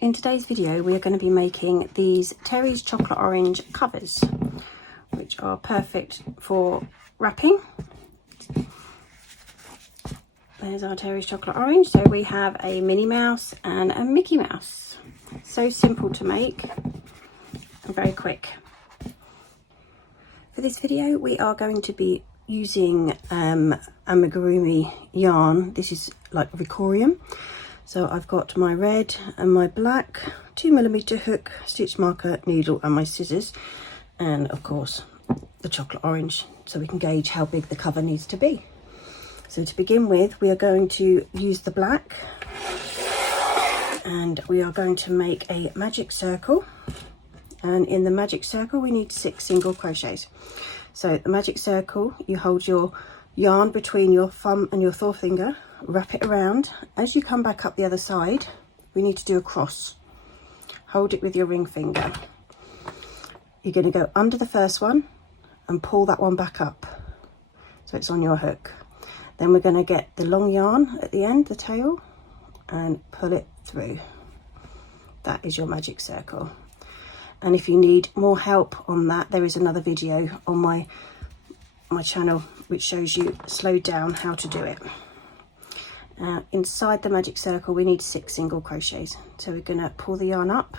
In today's video we are going to be making these Terry's chocolate orange covers, which are perfect for wrapping. There's our Terry's chocolate orange. So we have a Minnie Mouse and a Mickey Mouse. So simple to make and very quick. For this video we are going to be using amigurumi yarn. This is like Ricorium. So I've got my red and my black 2mm hook, stitch marker, needle and my scissors, and of course the chocolate orange, so we can gauge how big the cover needs to be. So to begin with, we are going to use the black and we are going to make a magic circle, and in the magic circle we need 6 single crochets. So the magic circle, you hold your yarn between your thumb and your forefinger, wrap it around. As you come back up the other side, we need to do a cross. Hold it with your ring finger. You're going to go under the first one and pull that one back up so it's on your hook. Then we're going to get the long yarn at the end, the tail, and pull it through. That is your magic circle. And if you need more help on that, there is another video on my channel which shows you slowed down how to do it. Inside the magic circle we need 6 single crochets, so we're going to pull the yarn up,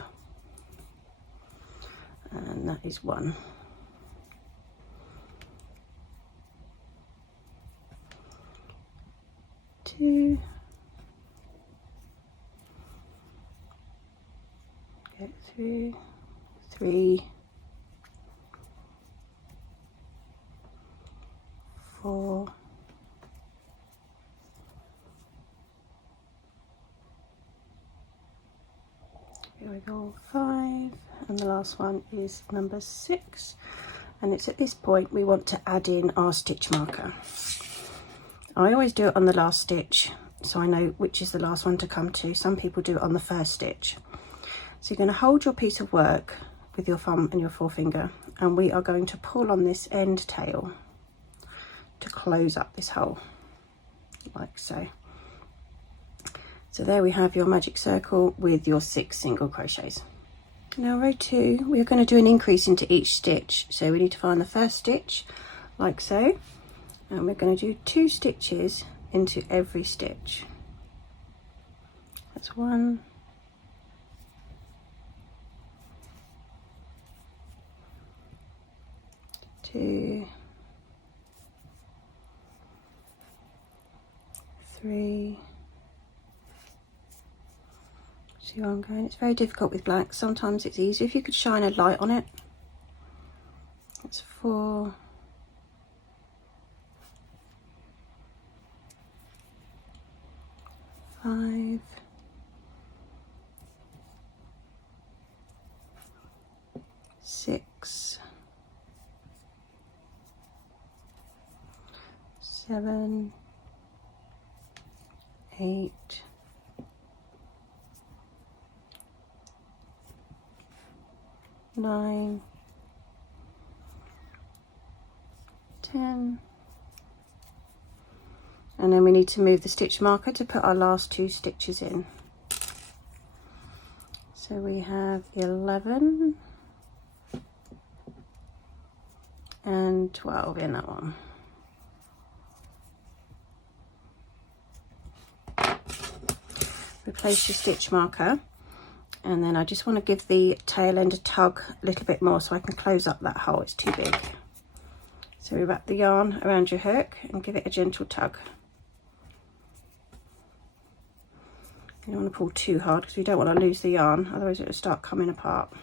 and that is 1, 2, get through, 3, 4, 5, and the last one is number 6. And it's at this point we want to add in our stitch marker. I always do it on the last stitch so I know which is the last one to come to. Some people do it on the first stitch. So you're going to hold your piece of work with your thumb and your forefinger, and we are going to pull on this end tail to close up this hole, like so. So there we have your magic circle with your 6 single crochets. Now row 2, we're going to do an increase into each stitch. So we need to find the first stitch, like so, and we're going to do 2 stitches into every stitch. That's 1, 2, 3. See where I'm going? It's very difficult with black. Sometimes it's easier if you could shine a light on it. That's 4, 5, 6, 7, 8, 9, 10, and then we need to move the stitch marker to put our last 2 stitches in. So we have 11 and 12 in that one. Replace your stitch marker, and then I just want to give the tail end a tug a little bit more so I can close up that hole. It's too big. So we wrap the yarn around your hook and give it a gentle tug. You don't want to pull too hard because we don't want to lose the yarn, otherwise it will start coming apart.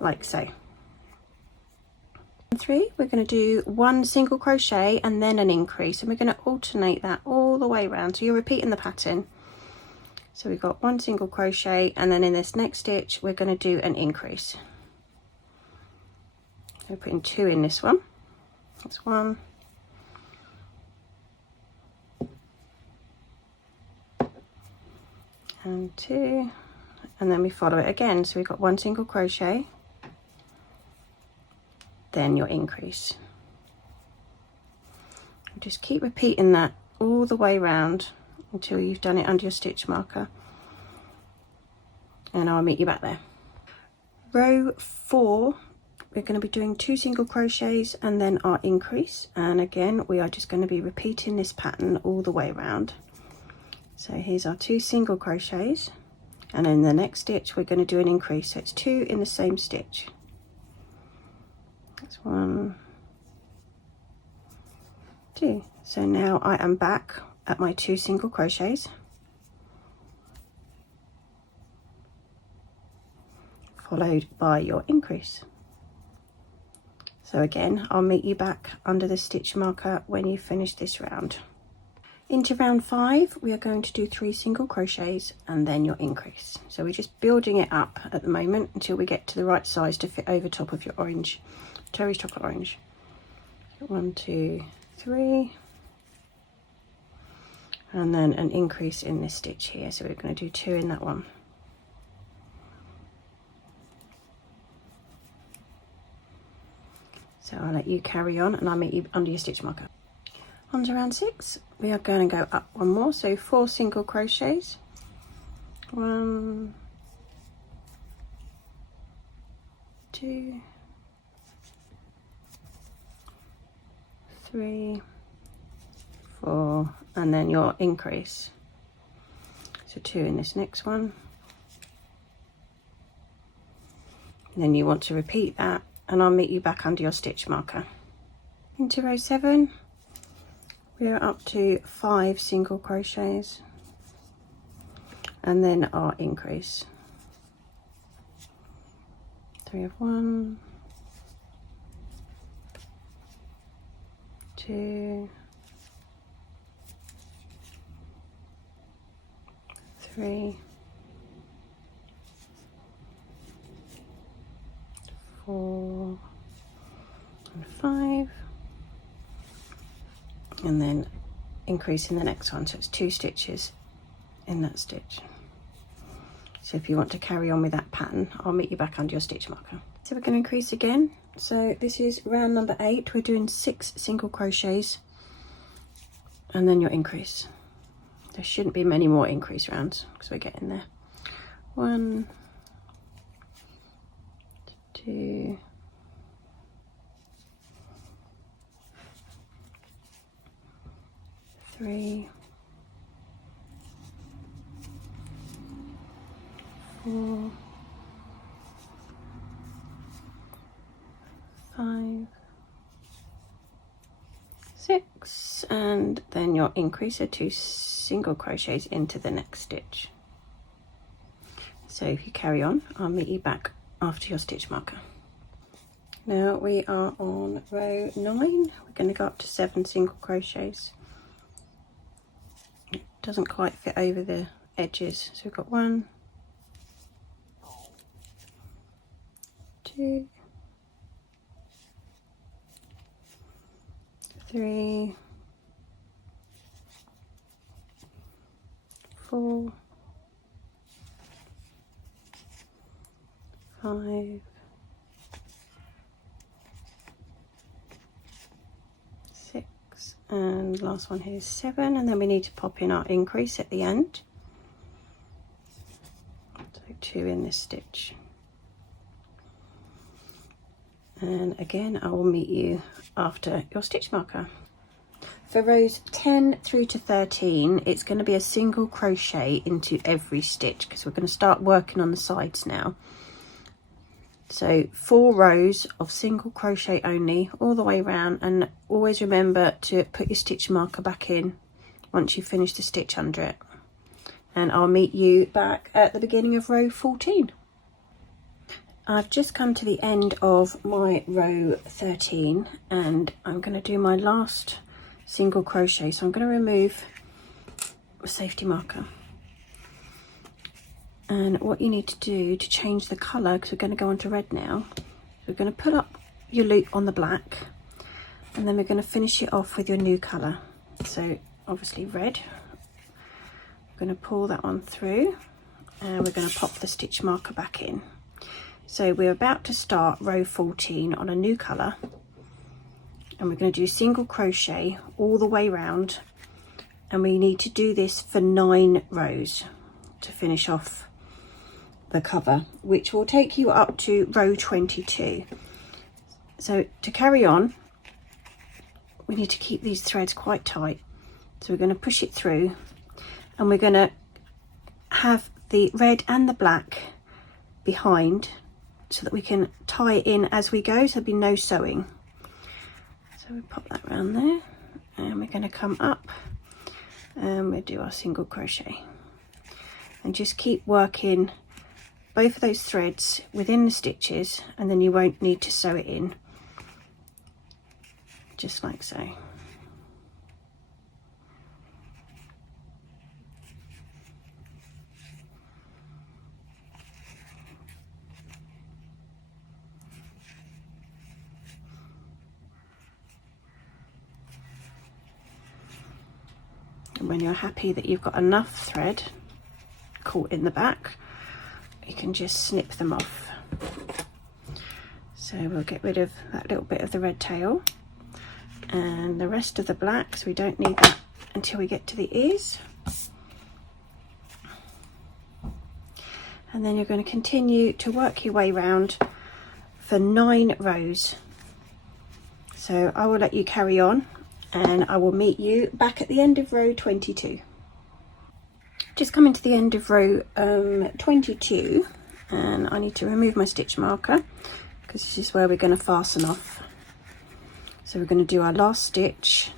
Like so. 3, we're going to do 1 single crochet and then an increase, and we're going to alternate that all the way around, so you're repeating the pattern. So we've got 1 single crochet, and then in this next stitch we're going to do an increase. So we're putting 2 in this one. That's 1, and 2, and then we follow it again. So we've got 1 single crochet, then your increase. Just keep repeating that all the way round until you've done it under your stitch marker, and I'll meet you back there. Row 4, we're going to be doing 2 single crochets and then our increase, and again we are just going to be repeating this pattern all the way around. So here's our 2 single crochets, and in the next stitch we're going to do an increase, so it's 2 in the same stitch. That's 1, 2. So now I am back at my 2 single crochets, followed by your increase. So again, I'll meet you back under the stitch marker when you finish this round. Into round 5, we are going to do 3 single crochets and then your increase. So we're just building it up at the moment until we get to the right size to fit over top of your orange, Terry's chocolate orange. 1, 2, 3. And then an increase in this stitch here. So we're going to do 2 in that one. So I'll let you carry on and I'll meet you under your stitch marker. On to round 6, we are going to go up 1 more, so 4 single crochets. 1, 2, 3, 4, and then your increase. So 2 in this next one. And then you want to repeat that, and I'll meet you back under your stitch marker. Into row 7, we are up to 5 single crochets and then our increase. 3 of 1, 2, 3, 4 and 5, and then increase in the next one, so it's 2 stitches in that stitch. So if you want to carry on with that pattern, I'll meet you back under your stitch marker. So we're going to increase again. So this is round number 8. We're doing 6 single crochets and then your increase. There shouldn't be many more increase rounds because we're getting there. 1, 2, 3, 4, 5, 6, and then your increase of 2 single crochets into the next stitch. So if you carry on, I'll meet you back after your stitch marker. Now we are on row 9. We're going to go up to 7 single crochets. It doesn't quite fit over the edges, so we've got 1, 2, 3, 4, 5, 6, and last one here is 7, and then we need to pop in our increase at the end. So 2 in this stitch. And again, I will meet you after your stitch marker. For rows 10 through to 13, it's going to be a single crochet into every stitch because we're going to start working on the sides now. So 4 rows of single crochet only all the way around, and always remember to put your stitch marker back in once you finish the stitch under it. And I'll meet you back at the beginning of row 14. I've just come to the end of my row 13 and I'm going to do my last single crochet. So I'm going to remove a safety marker. And what you need to do to change the colour, because we're going to go on to red now, we're going to pull up your loop on the black and then we're going to finish it off with your new colour. So obviously red. We're going to pull that one through and we're going to pop the stitch marker back in. So we're about to start row 14 on a new colour, and we're going to do single crochet all the way round, and we need to do this for 9 rows to finish off the cover, which will take you up to row 22. So to carry on, we need to keep these threads quite tight, so we're going to push it through, and we're going to have the red and the black behind so that we can tie it in as we go, so there'll be no sewing. So we pop that around there, and we're going to come up and we'll do our single crochet and just keep working both of those threads within the stitches, and then you won't need to sew it in, just like so. And when you're happy that you've got enough thread caught in the back, you can just snip them off. So we'll get rid of that little bit of the red tail and the rest of the black, so we don't need that until we get to the ears. And then you're going to continue to work your way round for 9 rows. So I will let you carry on, and I will meet you back at the end of row 22. Just coming to the end of row 22, and I need to remove my stitch marker because this is where we're going to fasten off. So we're going to do our last stitch,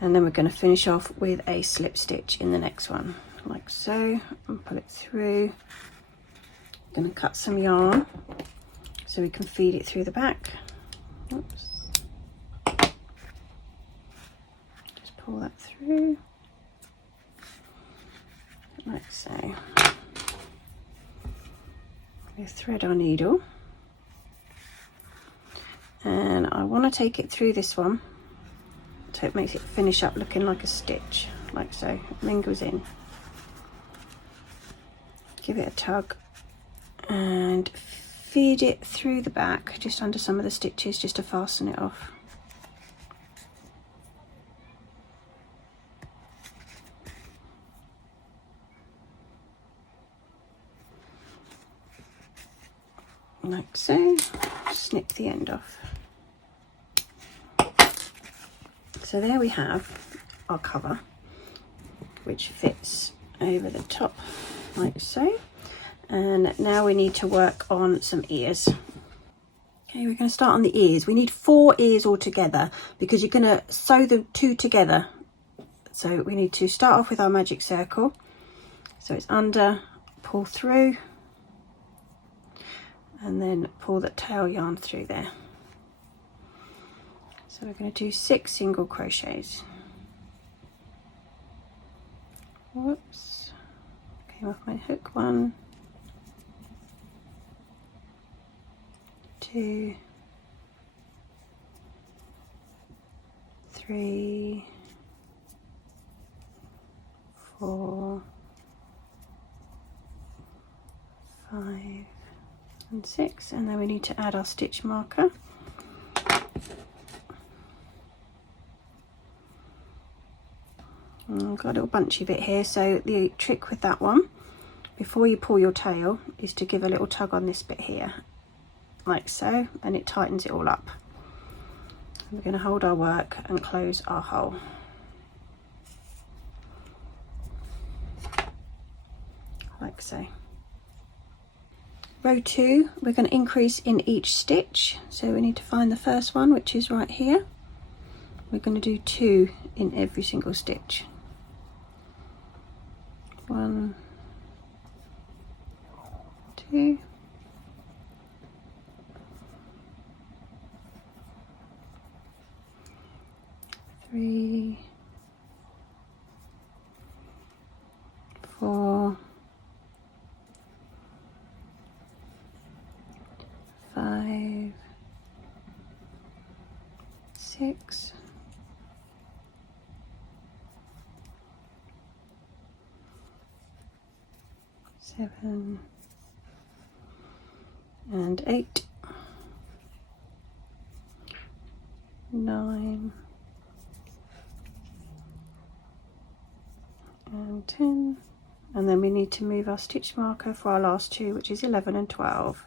and then we're going to finish off with a slip stitch in the next one, like so, and pull it through. I'm going to cut some yarn so we can feed it through the back. Oops. Just pull that through, like so. We thread our needle, and I want to take it through this one so it makes it finish up looking like a stitch, like so. It lingers in. Give it a tug and feed it through the back just under some of the stitches, just to fasten it off. Like so. Snip the end off. So there we have our cover, which fits over the top like so. And now we need to work on some ears. Okay, we're going to start on the ears. We need 4 ears altogether because you're going to sew the 2 together. So we need to start off with our magic circle. So it's under, pull through, and then pull the tail yarn through there. So we're going to do 6 single crochets. Whoops, came off my hook. 1, 2, 3, 4, 5 and 6, and then we need to add our stitch marker. I've got a little bunchy bit here, so the trick with that one, before you pull your tail, is to give a little tug on this bit here, like so, and it tightens it all up. We're going to hold our work and close our hole. Like so. Row 2, we're going to increase in each stitch, so we need to find the first one, which is right here. We're going to do 2 in every single stitch. 1, 2, 3, 4, 5, 6, 7 and 8, 10, and then we need to move our stitch marker for our last two, which is 11 and 12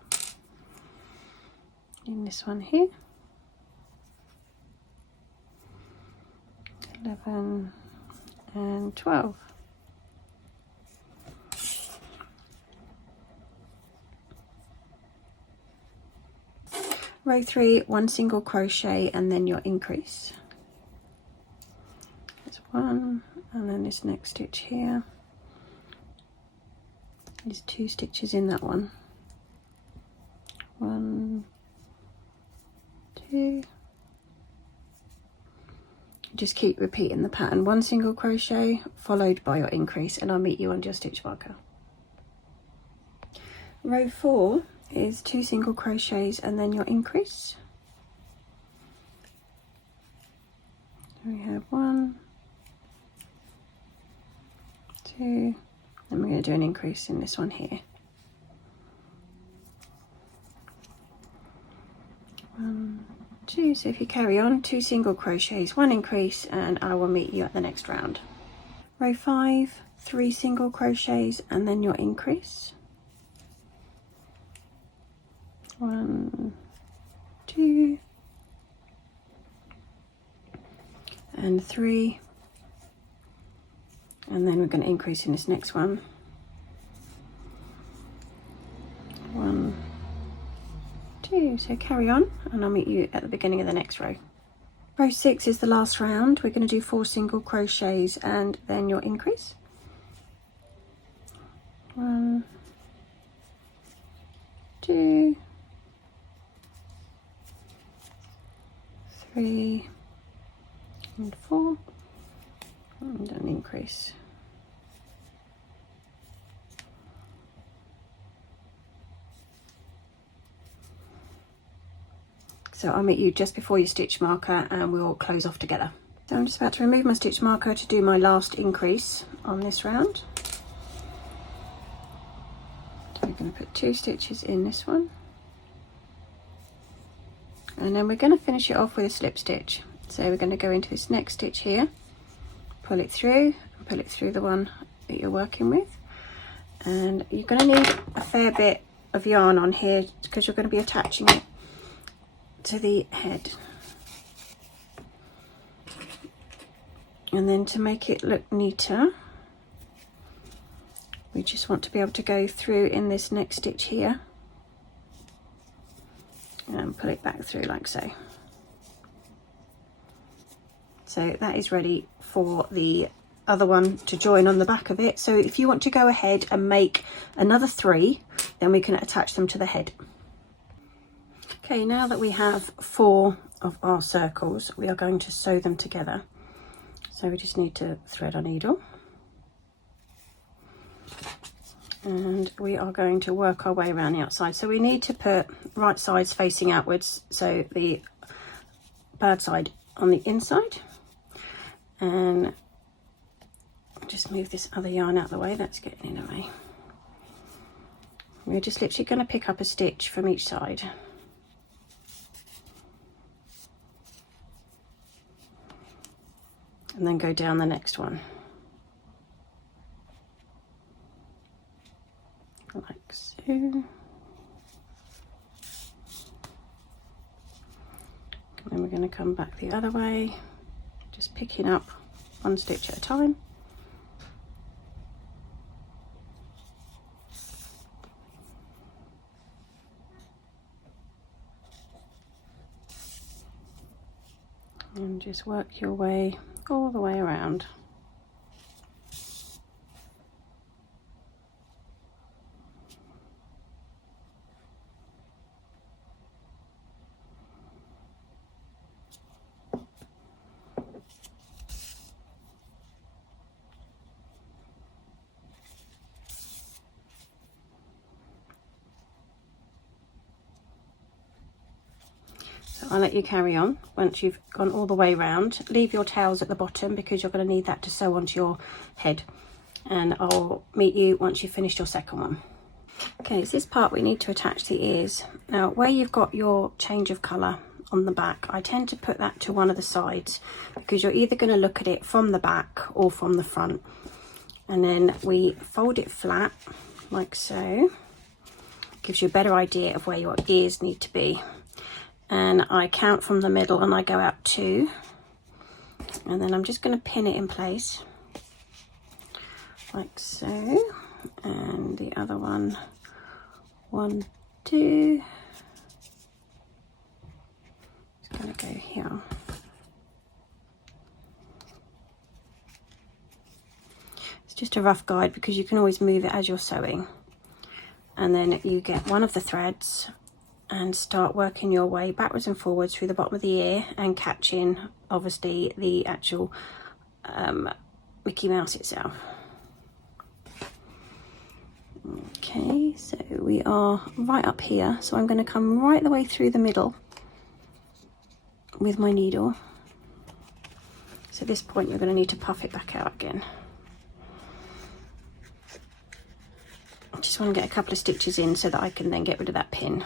in this one here. 11 and 12. Row 3, 1 single crochet and then your increase. That's 1, and then this next stitch here is 2 stitches in that one. 1, 2. Just keep repeating the pattern. 1 single crochet followed by your increase, and I'll meet you on your stitch marker. Row 4 is 2 single crochets and then your increase. We have 1, 2, then we're going to do an increase in this one here. 1, 2, so if you carry on, 2 single crochets, 1 increase, and I will meet you at the next round. Row 5, 3 single crochets and then your increase. 1, 2, and 3, and then we're going to increase in this next one. 1, 2, so carry on and I'll meet you at the beginning of the next row. Row 6 is the last round. We're going to do 4 single crochets and then your increase. 1, 2, 3 and 4, and an increase. So I'll meet you just before your stitch marker and we'll close off together. So I'm just about to remove my stitch marker to do my last increase on this round. So we're going to put 2 stitches in this one. And then we're going to finish it off with a slip stitch. So we're going to go into this next stitch here, pull it through, and pull it through the one that you're working with. And you're going to need a fair bit of yarn on here because you're going to be attaching it to the head. And then to make it look neater, we just want to be able to go through in this next stitch here and pull it back through like so. So that is ready for the other one to join on the back of it. So if you want to go ahead and make another 3, then we can attach them to the head. Okay, now that we have 4 of our circles, we are going to sew them together. So we just need to thread our needle. And we are going to work our way around the outside. So we need to put right sides facing outwards, so the bad side on the inside. And just move this other yarn out of the way, that's getting in the way. We're just literally going to pick up a stitch from each side. And then go down the next one. Like so. And then we're going to come back the other way, just picking up 1 stitch at a time. And just work your way all the way around. I'll let you carry on. Once you've gone all the way around, leave your tails at the bottom because you're going to need that to sew onto your head. And I'll meet you once you've finished your second one. Okay, it's this part we need to attach the ears. Now, where you've got your change of colour on the back, I tend to put that to one of the sides because you're either going to look at it from the back or from the front. and then we fold it flat like so. Gives you a better idea of where your ears need to be. And I count from the middle and I go out 2, and then I'm just going to pin it in place like so, and the other one, 1, 2, it's going to go here. It's just a rough guide because you can always move it as you're sewing. And then you get one of the threads and start working your way backwards and forwards through the bottom of the ear and catching obviously the actual Mickey Mouse itself. Okay, so we are right up here, so I'm going to come right the way through the middle with my needle. So at this point you're going to need to puff it back out again. I just want to get a couple of stitches in so that I can then get rid of that pin.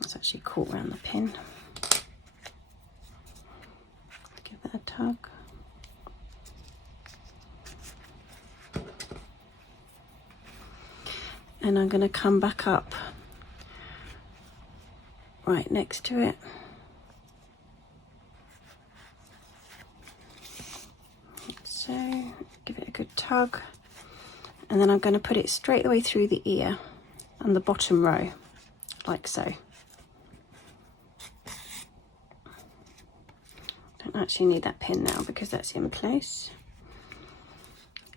It's actually caught around the pin. Give that a tug. And I'm going to come back up right next to it. So give it a good tug. And then I'm going to put it straight the way through the ear and the bottom row, like so. Don't actually need that pin now because that's in place.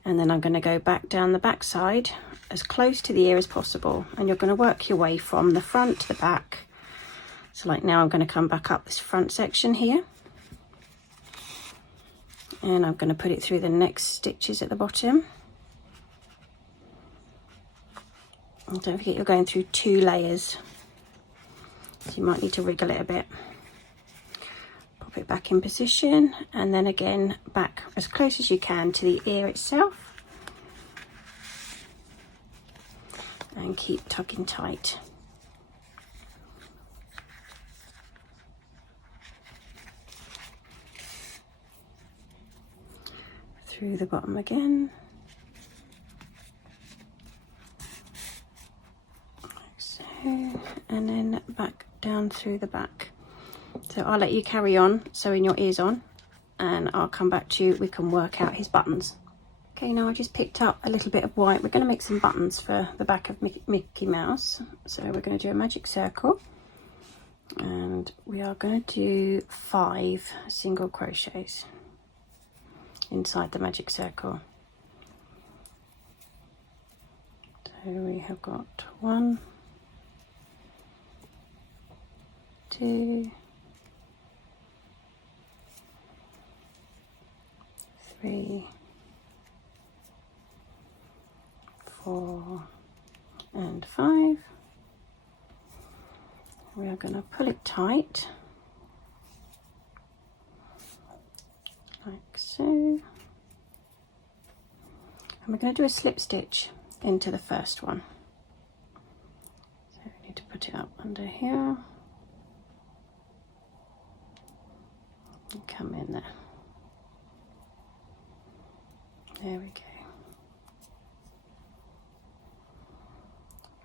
And then I'm going to go back down the back side as close to the ear as possible, and you're going to work your way from the front to the back. So like now I'm going to come back up this front section here, and I'm going to put it through the next stitches at the bottom. And don't forget you're going through 2 layers, so you might need to wriggle it a bit. Pop it back in position, and then again back as close as you can to the ear itself, and keep tugging tight. Through the bottom again. So, and then back down through the back. So I'll let you carry on sewing your ears on, and I'll come back to you. We can work out his buttons. Okay, now I just picked up a little bit of white. We're going to make some buttons for the back of Mickey Mouse. So we're going to do a magic circle, and we are going to do 5 single crochets inside the magic circle. So we have got 1, 2, 3, 4 and 5. We are going to pull it tight like so, and we're going to do a slip stitch into the first one. So we need to put it up under here and come in there. There we go.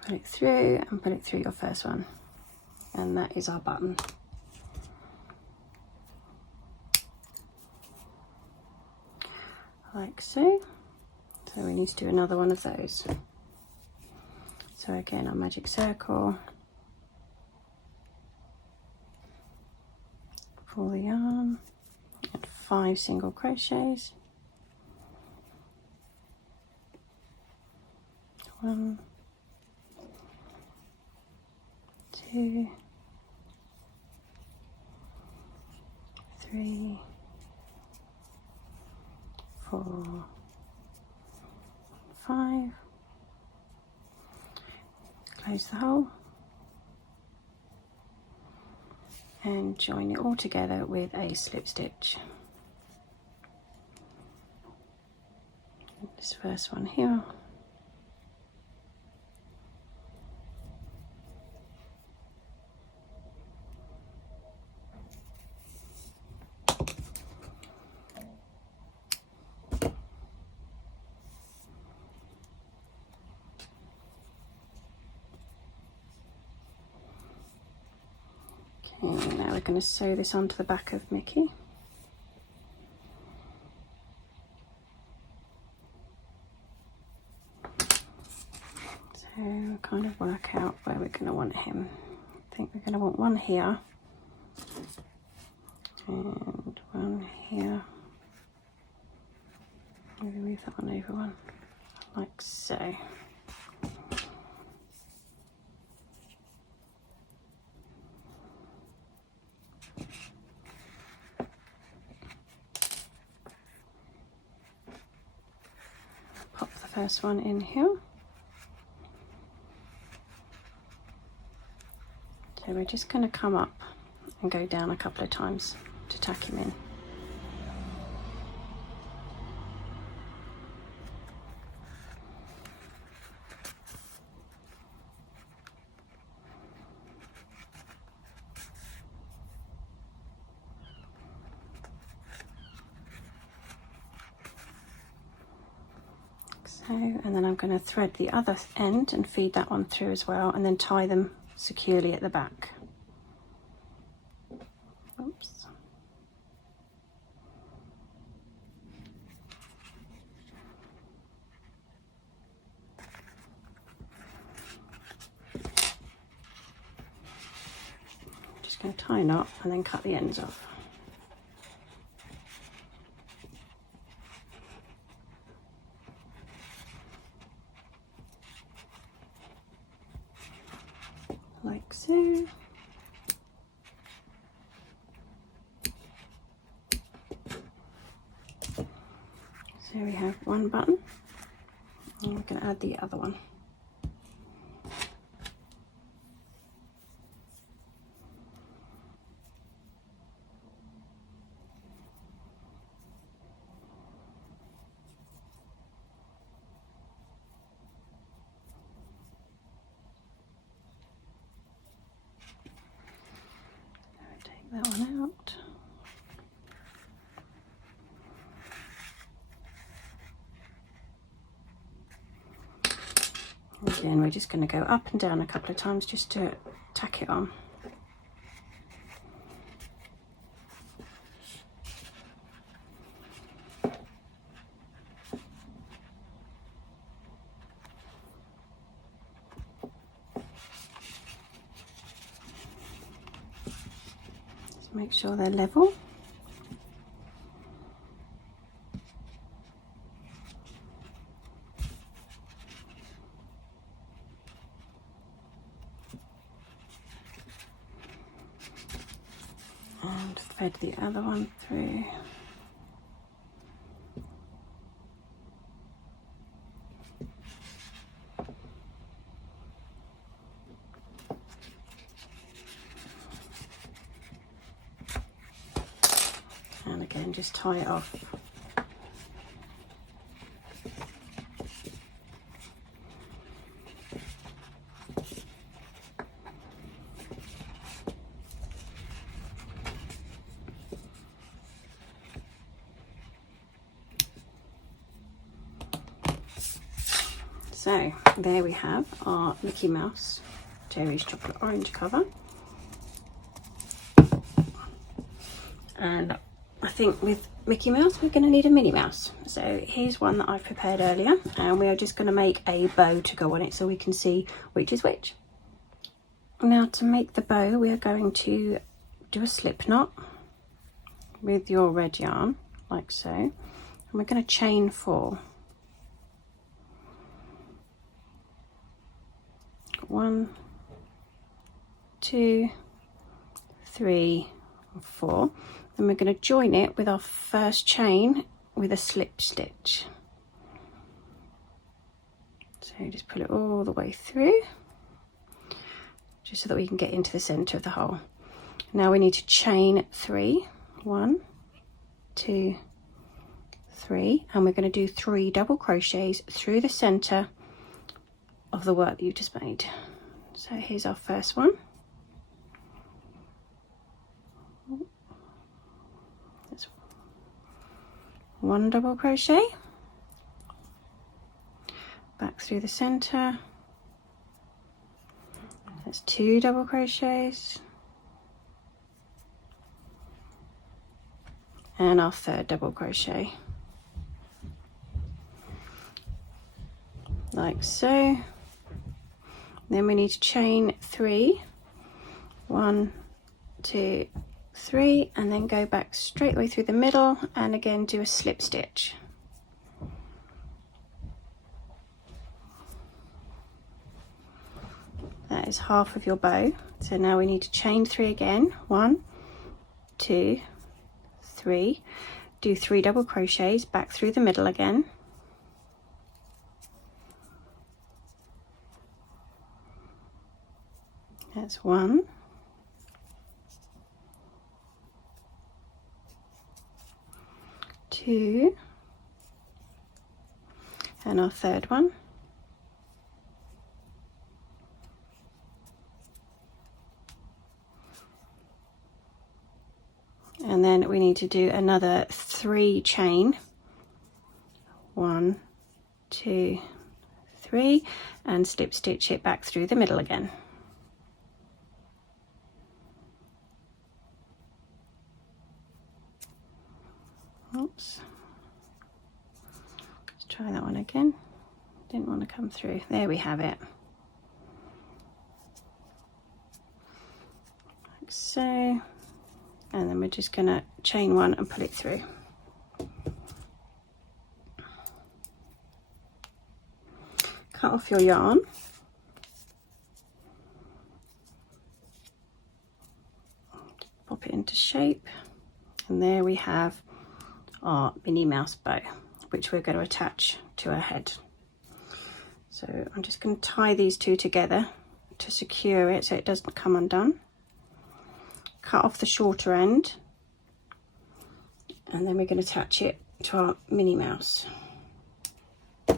Put it through and put it through your first one, and that is our button. Like so. So we need to do another one of those. So again, our magic circle, pull the yarn, and 5 single crochets. 1, 2, 3, 4, 5. Close the hole and join it all together with a slip stitch. This first one here. Okay, now we're going to sew this onto the back of Mickey. So kind of work out where we're going to want him. I think we're going to want one here and one here. Maybe move that one over one, like so. Pop the first one in here. So we're just going to come up and go down a couple of times to tack him in. So, and then I'm going to thread the other end and feed that one through as well, and then tie them securely at the back. Oops. Just going to tie a knot and then cut the ends off. Like so. So we have one button, and we're going to add the other one. That one out. Again, we're just going to go up and down a couple of times just to tack it on. Just make sure they're level. And thread the other one through. And again, just tie it off. So there we have our Mickey Mouse Jerry's Chocolate Orange cover. And I think with Mickey Mouse we're going to need a Minnie Mouse. So here's one that I've prepared earlier, and we are just going to make a bow to go on it so we can see which is which. Now to make the bow we are going to do a slip knot with your red yarn like so, and we're going to chain 4. 1, 2, 3, 4. Then we're going to join it with our first chain with a slip stitch. So just pull it all the way through, just so that we can get into the center of the hole. Now we need to chain 3. 1, 2, 3, and we're going to do 3 double crochets through the center of the work that you just made. So here's our first one. That's 1 double crochet, back through the center. That's 2 double crochets, and our third double crochet, like so. Then we need to chain 3, 1, 2, 3, and then go back straight away through the middle and again do a slip stitch. That is half of your bow. So now we need to chain 3 again. 1, 2, 3. Do 3 double crochets back through the middle again. That's 1. 2, and our third one. And then we need to do another 3 chain. 1, 2, 3, and slip stitch it back through the middle again. Oops. Let's try that one again. Didn't want to come through. There we have it. Like so. And then we're just going to chain 1 and pull it through. Cut off your yarn. Pop it into shape. And there we have our Minnie Mouse bow, which we're going to attach to her head. So I'm just going to tie these two together to secure it so it doesn't come undone. Cut off the shorter end, and then we're going to attach it to our Minnie Mouse. So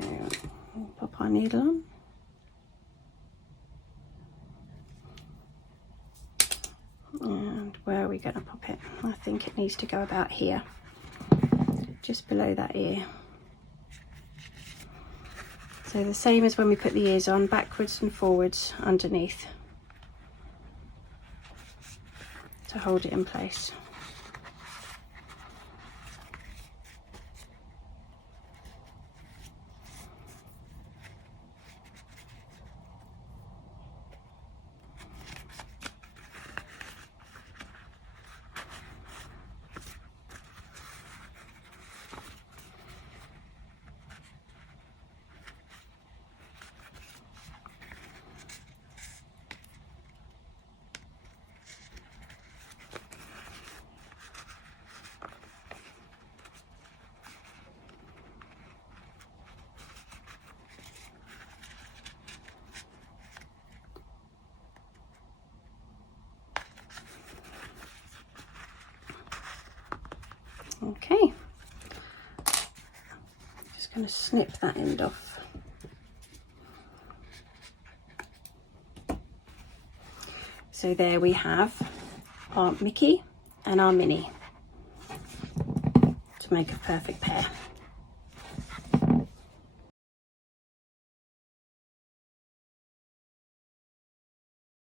we'll pop our needle on. And where are we going to pop it? I think it needs to go about here, just below that ear. So the same as when we put the ears on, backwards and forwards underneath to hold it in place. Okay, just going to snip that end off. So there we have our Mickey and our Minnie to make a perfect pair.